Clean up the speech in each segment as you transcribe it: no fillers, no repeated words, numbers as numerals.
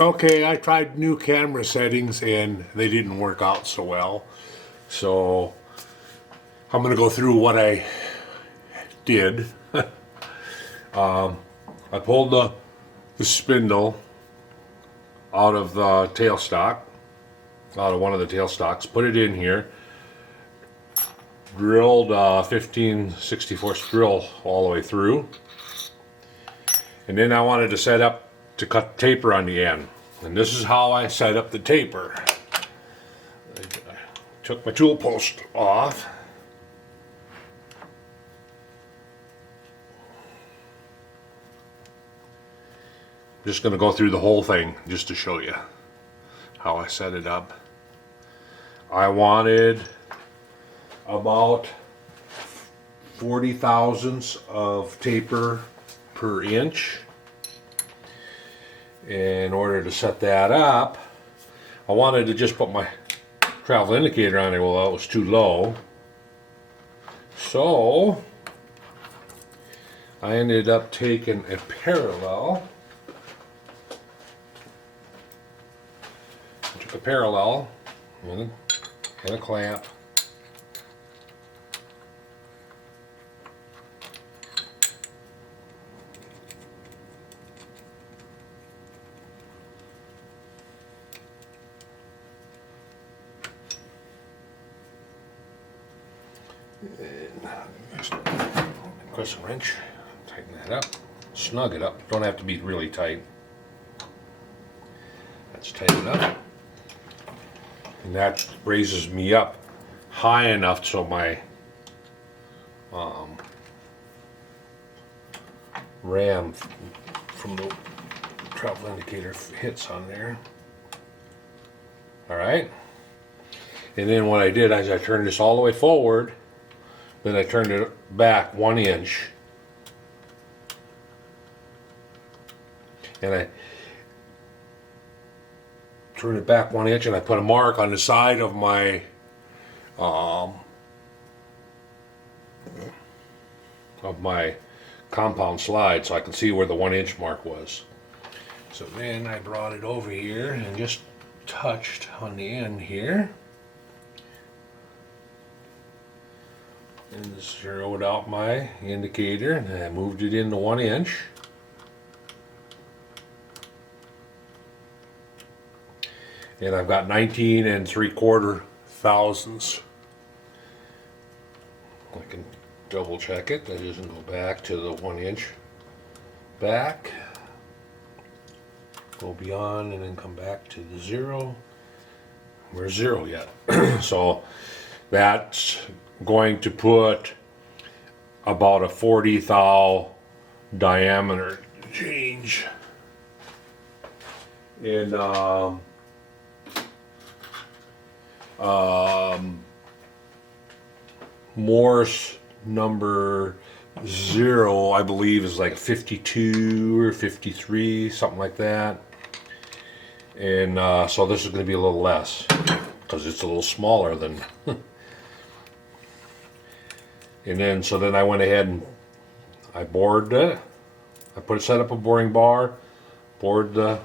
Okay, I tried new camera settings and they didn't work out so well. So I'm going to go through what I did. I pulled the spindle out of the tailstock, out of one of the tailstocks, put it in here, drilled 15/64 drill all the way through. And then I wanted to set up to cut the taper on the end. And this is how I set up the taper. I took my tool post off. I'm just going to go through the whole thing just to show you how I set it up. I wanted about 40 thousandths of taper per inch. In order to set that up, I wanted to just put my travel indicator on there. Well, that was too low. So I ended up taking a parallel. I took a parallel and a clamp. And just press a wrench, tighten that up, snug it up. Don't have to be really tight. That's tight enough. And that raises me up high enough so my ram from the travel indicator hits on there. All right. And then what I did is I turned this all the way forward. Then I turned it back 1 inch. And I turned it back 1 inch and I put a mark on the side of my compound slide so I can see where the 1 inch mark was. So then I brought it over here and just touched on the end here. And zeroed out my indicator and I moved it into 1 inch. And I've got 19 3/4 thousandths. I can double check it. That doesn't go back to the 1 inch back. Go beyond and then come back to the zero. We're zero yet. So that's going to put about a 40 thou diameter change in Morse number 0, I believe, is like 52 or 53, something like that. And so this is going to be a little less because it's a little smaller than and then so then I went ahead and I bored it. I set up a boring bar, bored the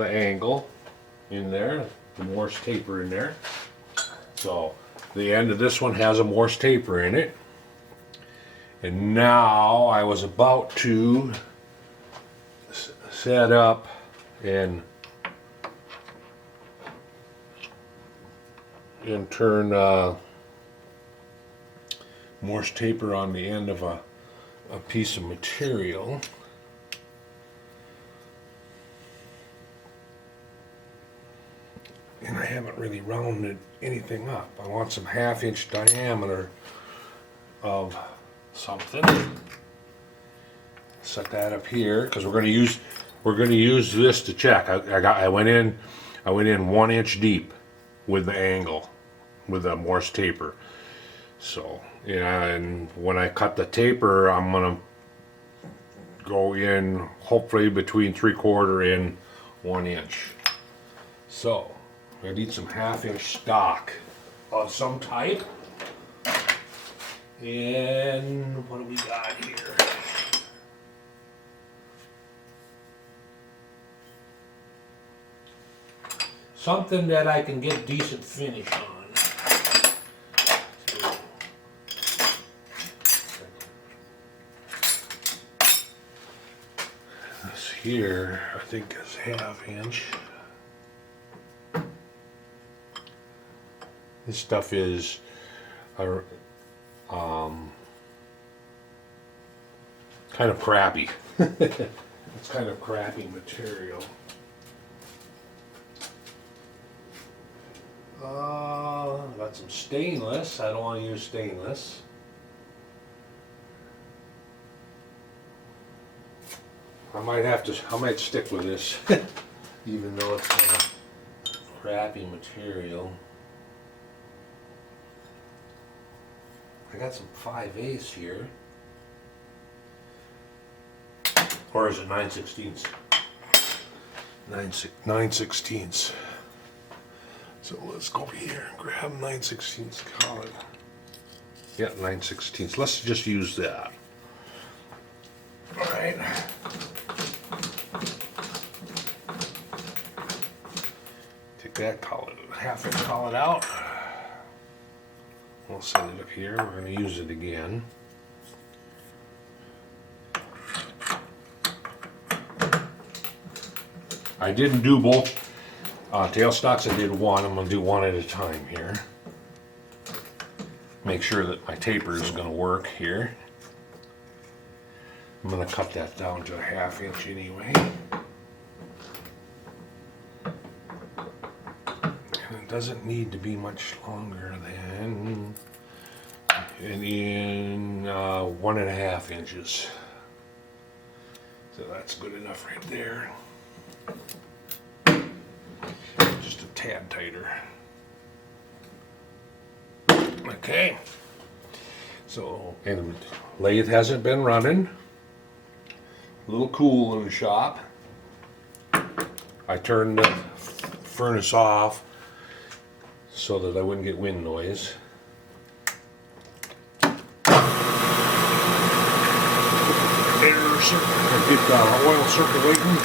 angle in there, the Morse taper in there. So the end of this one has a Morse taper in it. And now I was about to set up and turn Morse taper on the end of a piece of material. And I haven't really rounded anything up. I want some 1/2 inch diameter of something. Set that up here because we're going to use this to check. I went in 1 inch deep with the angle with the Morse taper. So yeah, and when I cut the taper, I'm gonna go in hopefully between 3/4 and 1 inch. So I need some 1/2 inch stock of some type. And what do we got here? something that I can get decent finish on. This here, I think, is 1/2 inch. This stuff is kind of crappy. It's kind of crappy material. Got some stainless. I don't want to use stainless. I might stick with this, even though it's kind of crappy material. I got some 5/8 here. Or is it 9/16? 9/16. So let's go over here and grab 9/16 collet. Yeah, 9/16. Let's just use that. All right. Take that collet, 1/2 inch collet out. We'll set it up here. We're going to use it again. I didn't do both tailstocks. I did one. I'm going to do one at a time here. Make sure that my taper is going to work here. I'm going to cut that down to 1/2 inch anyway. And it doesn't need to be much longer than, and in 1.5 inches. So that's good enough right there. Just a tad tighter. Okay. So, and the lathe hasn't been running. A little cool in the shop. I turned the furnace off so that I wouldn't get wind noise. Air circle, get the oil circulating.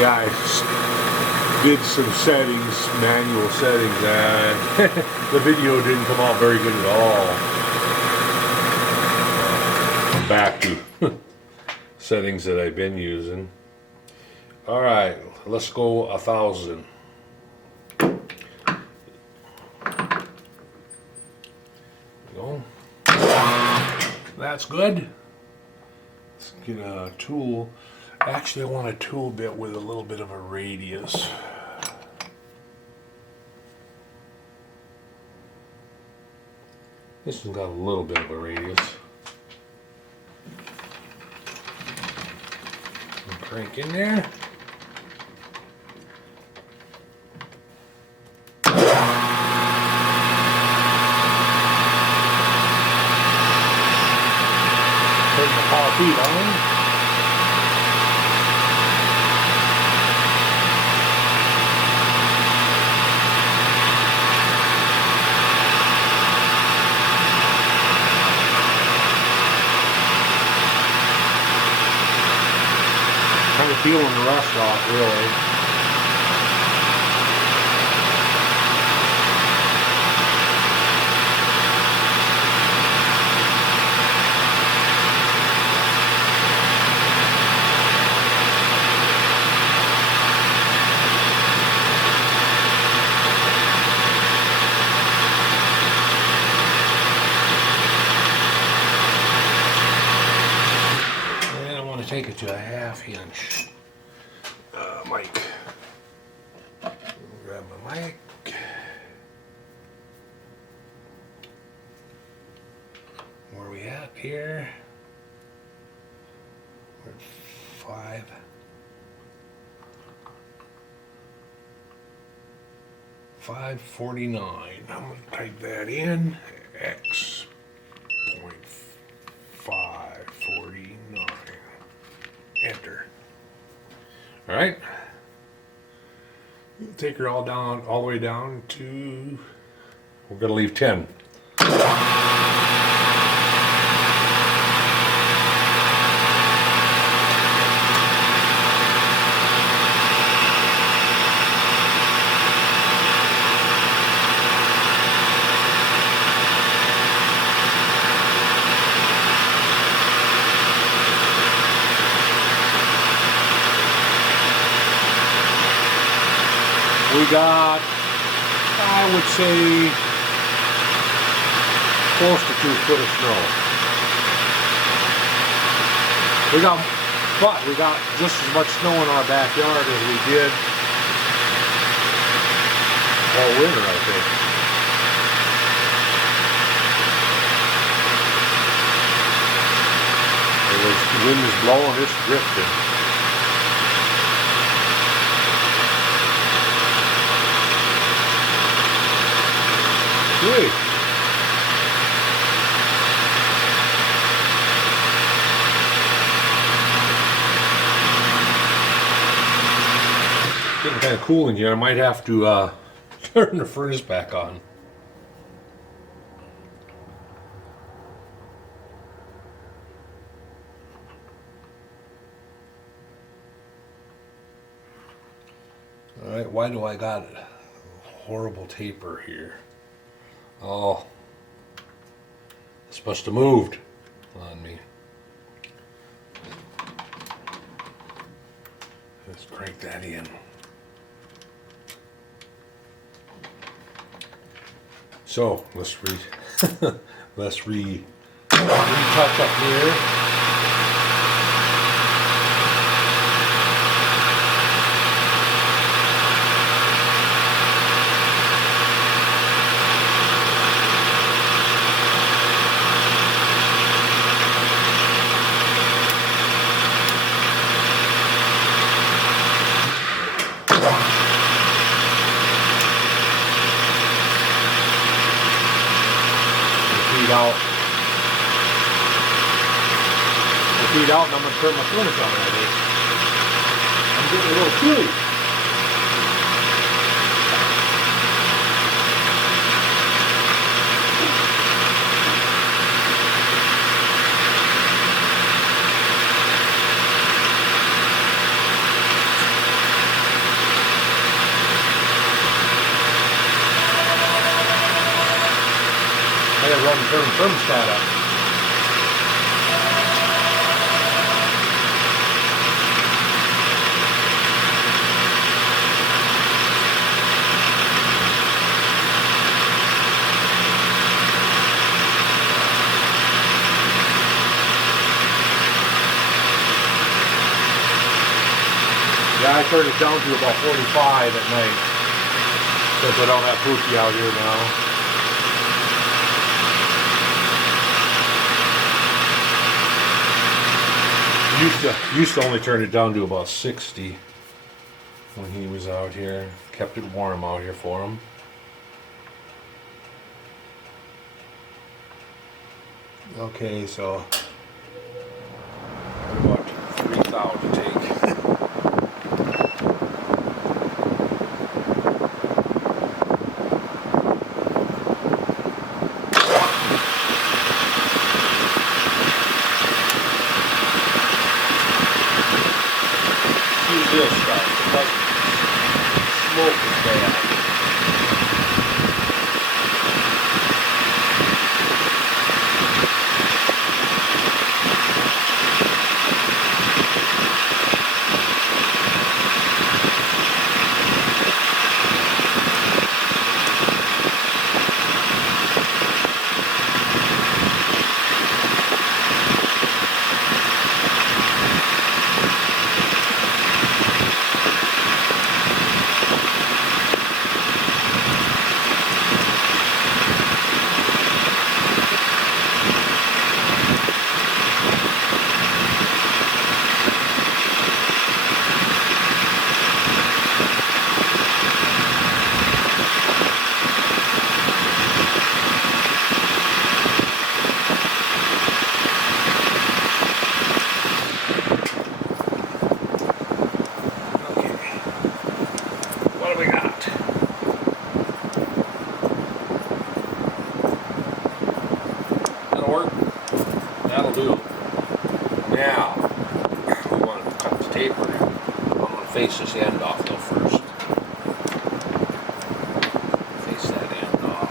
Yeah, I did some settings, manual settings, and the video didn't come out very good at all. I'm back to settings that I've been using. All right, let's go 1,000. Go. That's good. Let's get a tool. Actually, I want a tool bit with a little bit of a radius. This one's got a little bit of a radius. And crank in there. Turn the power feed on. Peeling the rust off, really. And I want to take it to 1/2 inch. Mic. Grab my mic. Where are we at here? We're at 549. I'm going to type that in. X.549. Enter. All right. Take her all down, all the way down to, we're going to leave 10. got, I would say, close to 2 foot of snow. But we got just as much snow in our backyard as we did all winter, I think. The wind is blowing, it's drifting. Sweet. Getting kind of cool in here. I might have to turn the furnace back on. Alright, why do I got a horrible taper here? Oh, this must have moved on me. Let's crank that in. So let's retouch up here. Feed out, and I'm going to turn my furnace on already. I'm getting a little chilly. I gotta run and turn the thermostat up. Yeah, I turned it down to about 45 at night because I don't have Pookie out here now. Used to only turn it down to about 60 when he was out here. Kept it warm out here for him. Okay, so what about 3,000 to take? This stuff, it doesn't smoke as bad. That'll do. Now, we want to cut the taper. I'm going to face this end off though first. Face that end off.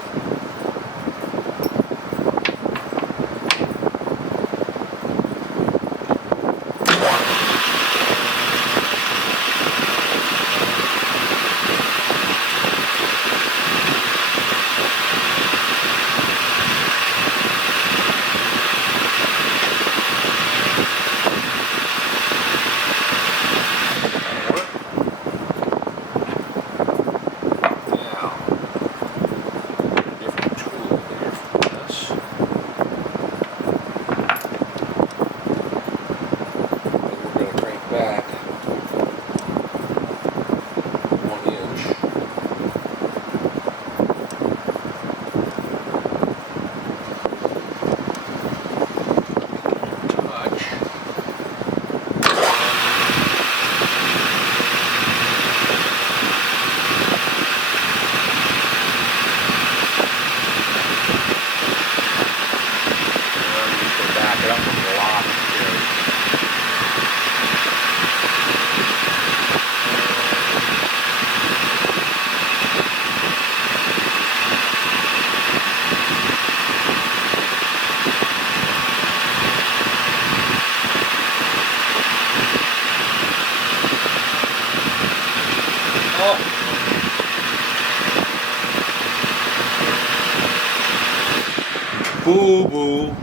Boo boo.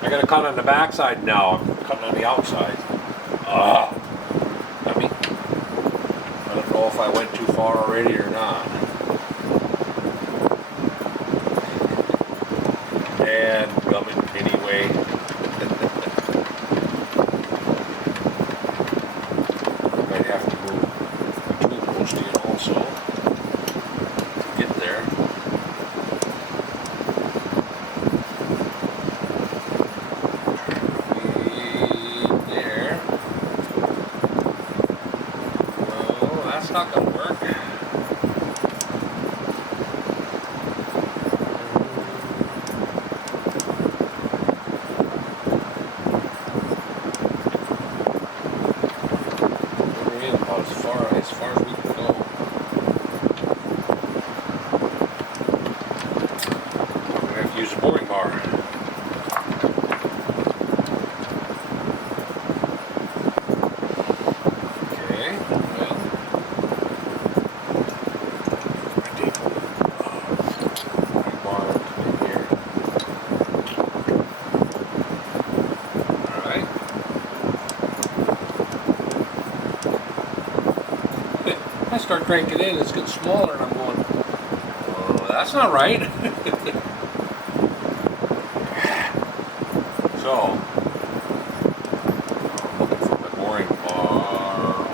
I gotta cut on the backside now. I'm cutting on the outside. I mean, I don't know if I went too far already or not. And gumming anyway. Might have to move the tool post in also to get there. There. Well, that's not going to work. As far as we can go. I'm going to have to use a boring bar. Okay, well, I take boring bar in here. Alright. I start cranking in, it's getting smaller, and I'm going, oh, that's not right. So, I'm looking for my boring bar.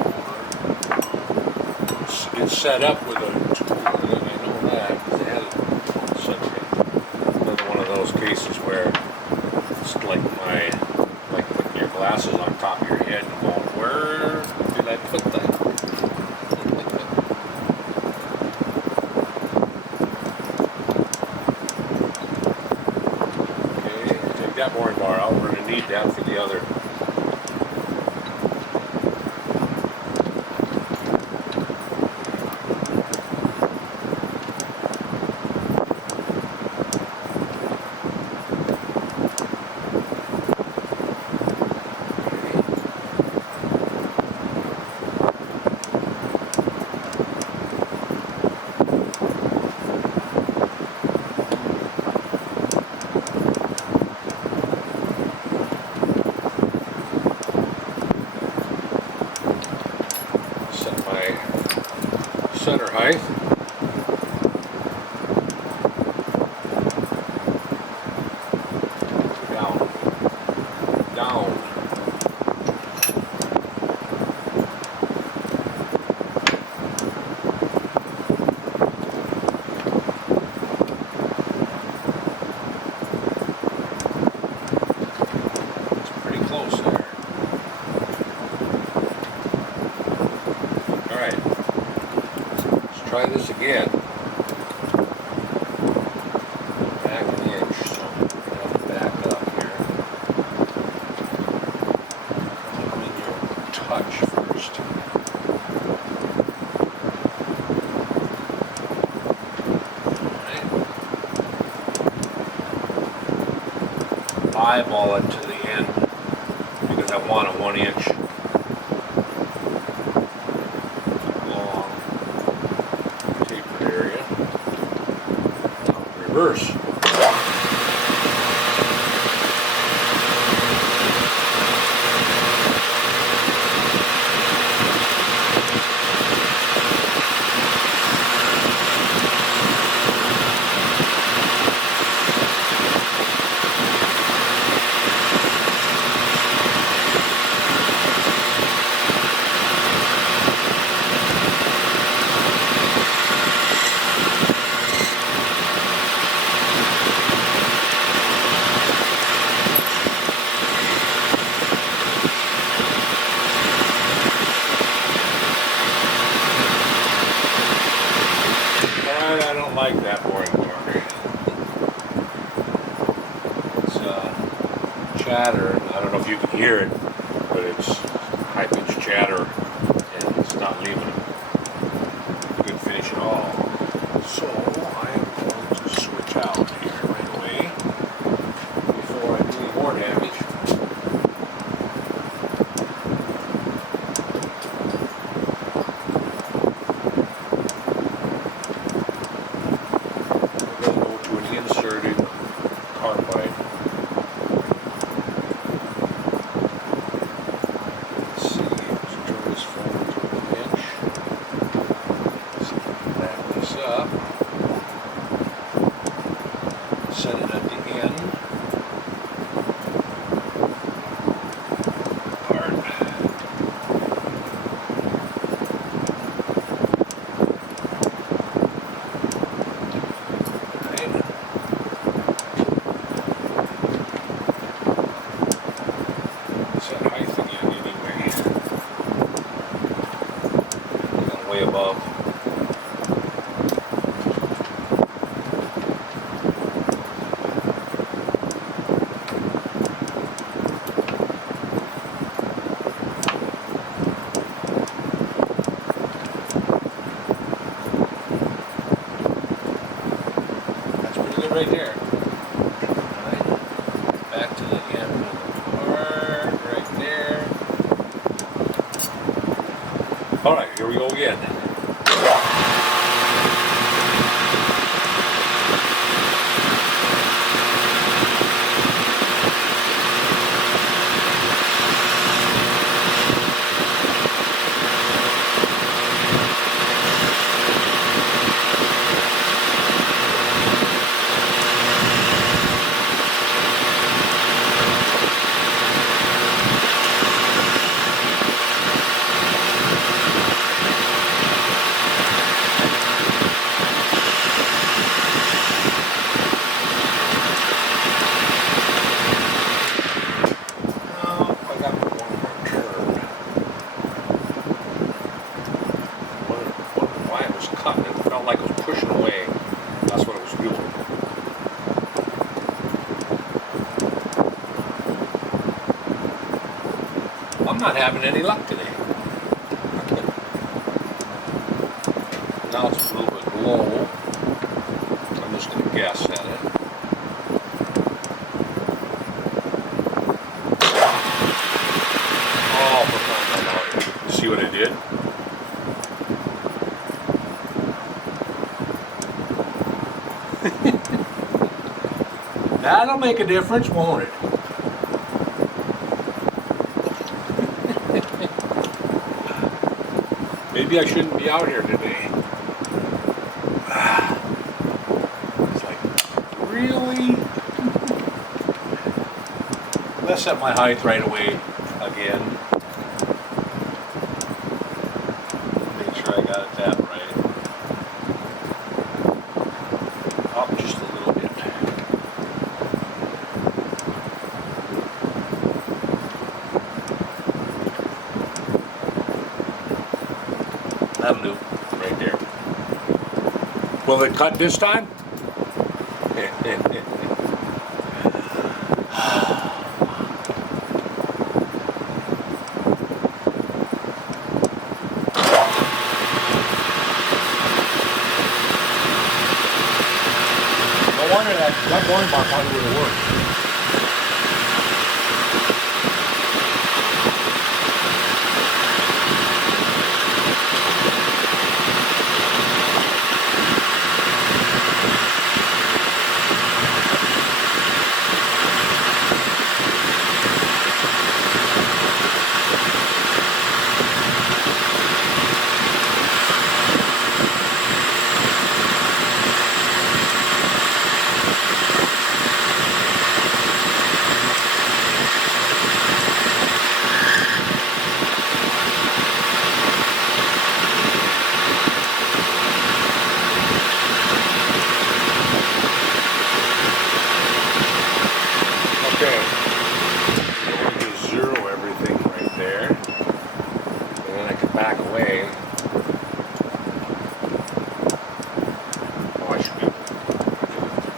It's set up with a tool, and I know that because they had it set up. Another one of those cases where it's like putting your glasses on top of your head and going, where did I put that? That boring bar out. We're going to need that for the other. Center height. Down. It's pretty close there. All right. Try this again. Back an inch, so I'm going to have to back up here. Come in your touch first. Alright. Eyeball it to the end because I want a 1 inch. Reverse. I don't like that boring bar. It's chatter. I don't know if you can hear it, but it's high-pitched chatter, and it's not leaving a good finish at all. So I am going to switch out here right away before I do any more damage. right there. Right. Back to the end of the part, right there. All right, here we go again. Like it was pushing away. That's what it was doing. I'm not having any luck today. Now it's a little bit low. I'm just going to guess at it. Oh, for crying out loud. See what I did? That'll make a difference, won't it? Maybe I shouldn't be out here today. It's like, really? Let's set my height right away again. Make sure I got it that right. Up just a little bit. That'll do, right there. Will it cut this time? No wonder that warning bar probably would have worked. Okay, I'm going to zero everything right there, and then I can back away. Oh, I should be able to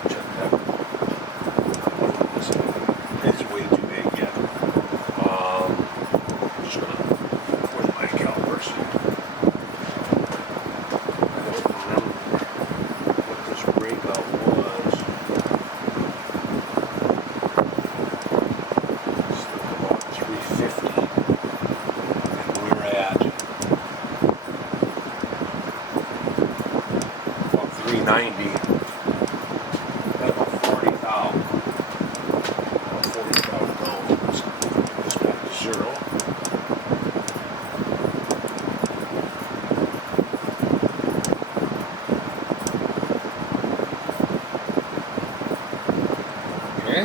check that. It's way too big yet. I'm just going to put my calipers. I don't remember what this breakout was. About 40,000. About 40,000 pounds. Just back to zero. Okay.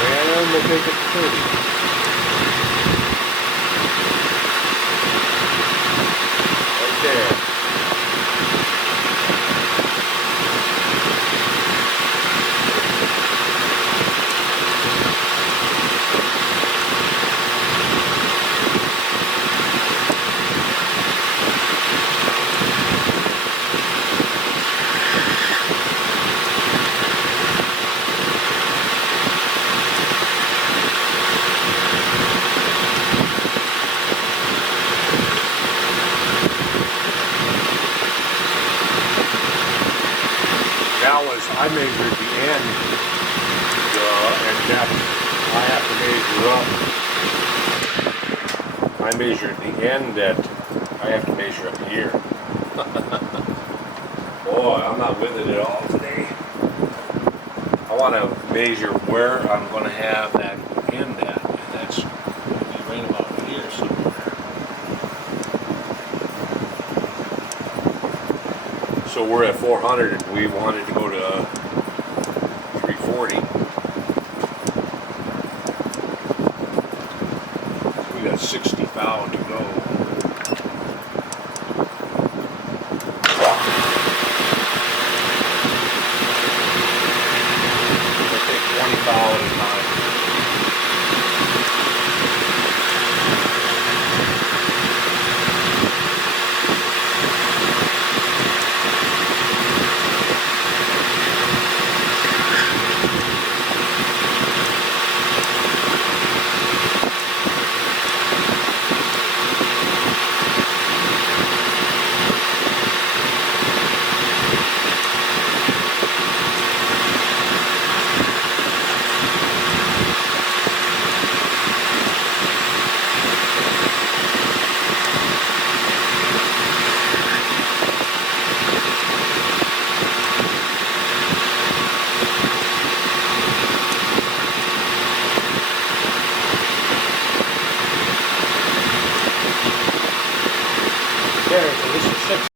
And we'll take it to 30. Right there. I measured the end and depth. I have to measure up. I measured the end that I have to measure up here. Boy, I'm not with it at all today. I want to measure where I'm going to have that end at, and that's going to be right about here somewhere. So we're at 400 and we wanted to go to 340. We got 60 thou to go. We'll take 20 thou at a time. Okay, so this is 6